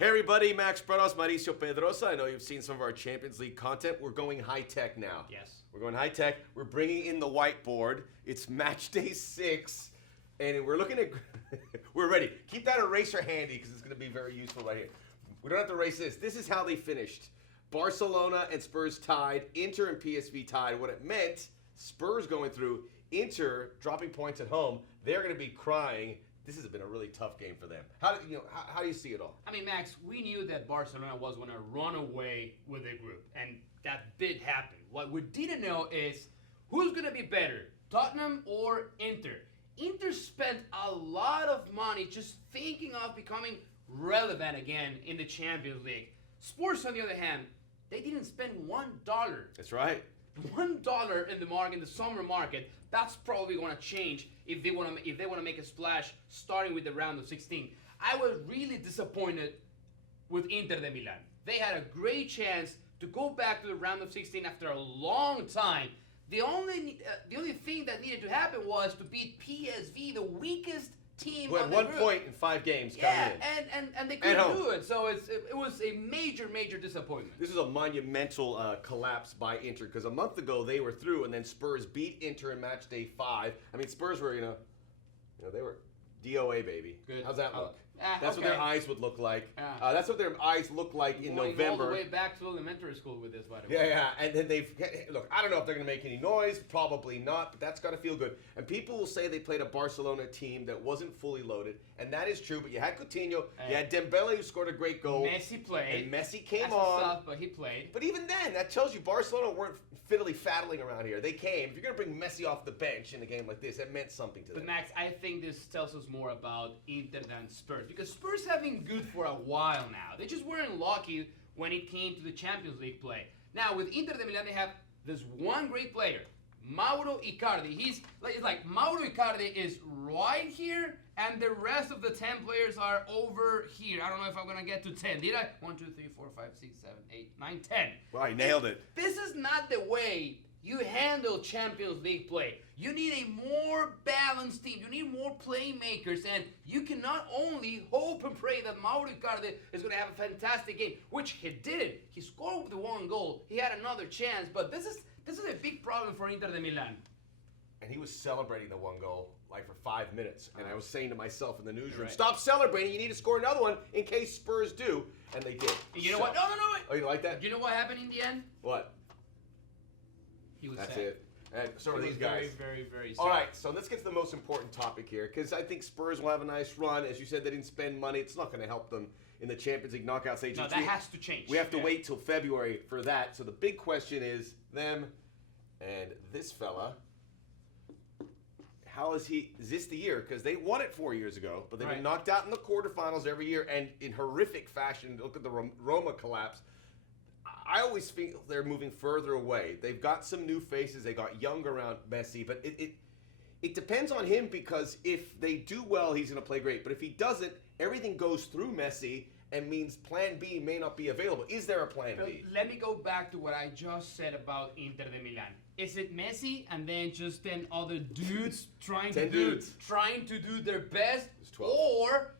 Hey everybody, Max Bretos, Mauricio, Pedroza. I know you've seen some of our Champions League content. We're going high tech now. Yes. We're going high tech. We're bringing in the whiteboard. It's match day 6, and we're looking at. We're ready. Keep that eraser handy because it's going to be very useful right here. We don't have to erase this. This is how they finished. Barcelona and Spurs tied. Inter and PSV tied. What it meant, Spurs going through. Inter dropping points at home. They're going to be crying. This has been a really tough game for them. How do you see it all? I mean, Max, we knew that Barcelona was going to run away with the group, and that did happen. What we didn't know is who's going to be better, Tottenham or Inter. Inter spent a lot of money just thinking of becoming relevant again in the Champions League. Spurs, on the other hand, they didn't spend $1. That's right. $1 in the summer market. That's probably going to change if they want to make a splash starting with the round of 16. I was really disappointed with Inter de Milan. They had a great chance to go back to the round of 16 after a long time. The only thing that needed to happen was to beat PSV, the weakest team on the group. 1 point in 5 games coming in. And they couldn't do it. So it was a major disappointment. This is a monumental collapse by Inter because a month ago they were through, and then Spurs beat Inter in match day 5. I mean, Spurs were they were DOA, baby. Good. How's that look? That's okay. what their eyes would look like. That's what their eyes look like in Going November. all the way back to elementary school with this, by the way. Yeah. And then look, I don't know if they're going to make any noise. Probably not, but that's got to feel good. And people will say they played a Barcelona team that wasn't fully loaded, and that is true. But you had Coutinho, you had Dembele who scored a great goal. Messi played. And Messi came That's on. Tough, but he played. But even then, that tells you Barcelona weren't fiddly-faddling around here. They came. If you're going to bring Messi off the bench in a game like this, that meant something to them. But Max, I think this tells us more about Inter than Spurs. Because Spurs have been good for a while now. They just weren't lucky when it came to the Champions League play. Now, with Inter de Milan, they have this one great player, Mauro Icardi. It's like Mauro Icardi is right here, and the rest of the 10 players are over here. I don't know if I'm going to get to 10. Did I? 1, 2, 3, 4, 5, 6, 7, 8, 9, 10. Well, I nailed it. This is not the way you handle Champions League play. You need a more balanced team. You need more playmakers, and you can not only hope and pray that Mauro Icardi is going to have a fantastic game, which he didn't. He scored with the 1 goal. He had another chance, but this is a big problem for Inter de Milan. And he was celebrating the 1 goal like for 5 minutes, and I was saying to myself in the newsroom, Right. Stop celebrating. You need to score another one in case Spurs do, and they did. And you know what? No, wait. Oh, you like that? You know what happened in the end? What? He was That's sad. it. And so are He these was guys. Very, very sad. All right, so let's get to the most important topic here, because I think Spurs will have a nice run. As you said, they didn't spend money. It's not going to help them in the Champions League knockout stage. No, that has to change. We have to wait till February for that. So the big question is them and this fella. How is he? Is this the year? Because they won it 4 years ago, but they've been knocked out in the quarterfinals every year, and in horrific fashion. Look at the Roma collapse. I always feel they're moving further away. They've got some new faces. They got young around Messi, but it depends on him, because if they do well, he's going to play great. But if he doesn't, everything goes through Messi and means Plan B may not be available. Is there a Plan B? Let me go back to what I just said about Inter de Milan. Is it Messi and then just 10 other dudes trying to do their best, It's 12. or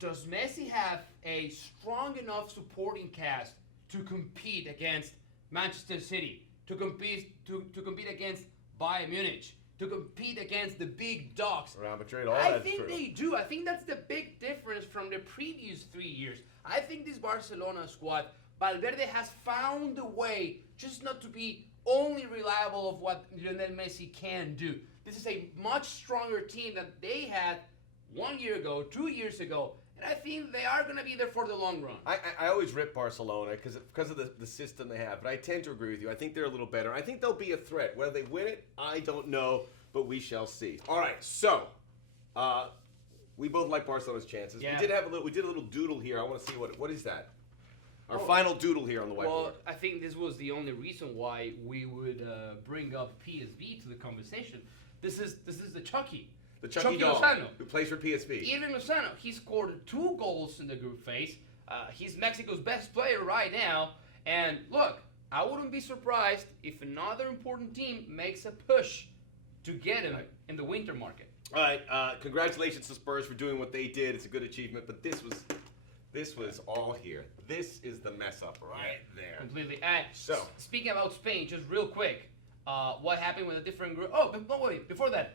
does Messi have a strong enough supporting cast to compete against Manchester City, to compete against Bayern Munich, to compete against the big dogs? Real Madrid, all I that's think true. they do. I think that's the big difference from the previous 3 years. I think this Barcelona squad, Valverde has found a way just not to be only reliable of what Lionel Messi can do. This is a much stronger team than they had 1 year ago, 2 years ago. And I think they are going to be there for the long run. I always rip Barcelona because of the system they have, but I tend to agree with you. I think they're a little better. I think they'll be a threat. Whether they win it, I don't know, but we shall see. All right, so we both like Barcelona's chances. Yeah. We did a little doodle here. I want to see what is that? Our final doodle here on the whiteboard. Well, I think this was the only reason why we would bring up PSV to the conversation. This is the Chucky. The Chucky doll, Lozano, who plays for PSV. Irving Lozano, he scored 2 goals in the group phase. He's Mexico's best player right now. And look, I wouldn't be surprised if another important team makes a push to get him in the winter market. All right, congratulations to Spurs for doing what they did. It's a good achievement, but this This was all here. This is the mess up right there. Completely. And So. speaking about Spain, just real quick, what happened with a different group? Oh, but wait, before that,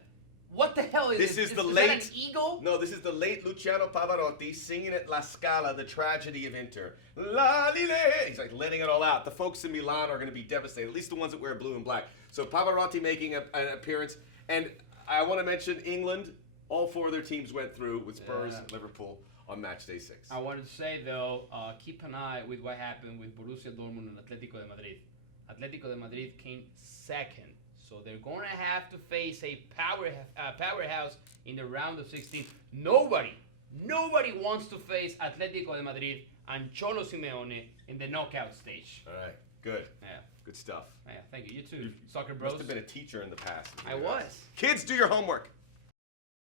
what the hell is This this? is the that late an eagle? No, this is the late Luciano Pavarotti singing at La Scala, the tragedy of Inter. La li le. He's like letting it all out. The folks in Milan are going to be devastated, at least the ones that wear blue and black. So Pavarotti making an appearance, and I want to mention England. All 4 of their teams went through with Spurs and Liverpool on match day 6. I wanted to say though, keep an eye with what happened with Borussia Dortmund and Atletico de Madrid. Atletico de Madrid came second. So they're going to have to face a powerhouse in the round of 16. Nobody wants to face Atletico de Madrid and Cholo Simeone in the knockout stage. All right, good. Yeah. Good stuff. Yeah, thank you. You too, Soccer Bros. Must have been a teacher in the past. I was. Kids, do your homework.